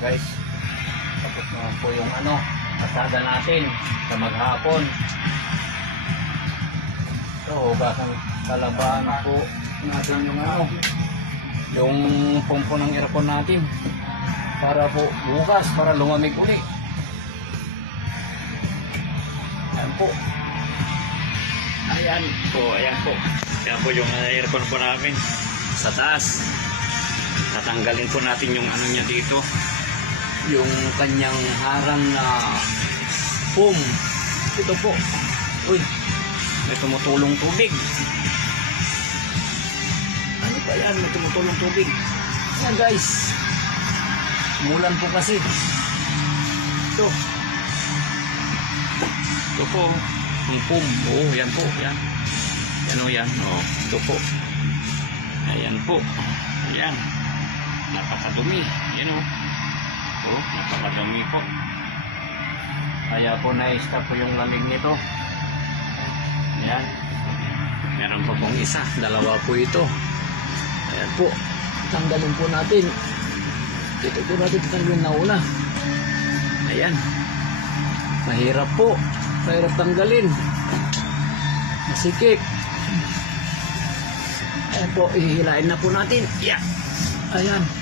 guys. Tapos naman po yung pasada natin sa maghapon. So hugasan kalabahan po natin yung pumpo ng aircon natin para po bukas, para lumamig uli. Ayan po. Ayan po. Ayan po yung aircon po namin sa taas. Tatanggalin po natin yung niya dito, yung kanyang harang na foam. Ito po. Uy, may tumutulong tubig. Ano ba yan? May tumutulong tubig. Yan guys, umulan po kasi. Ito po, yung foam. Oo, yan po. Yan. Yan. Oh, ito po. Ayan po. Ayan. Napakadumi. Yan o. Oh, napakadumi po. Kaya po na-stop po yung lamig nito. Ayan. Meron pa pong isa. Dalawa po ito. Ayan po. Tanggalin po natin. Dito po natin tanggalin na una. Ayan. Mahirap po. Mahirap tanggalin. Masikip. Ayan po. Ihihilain na po natin. Yeah. Ayan.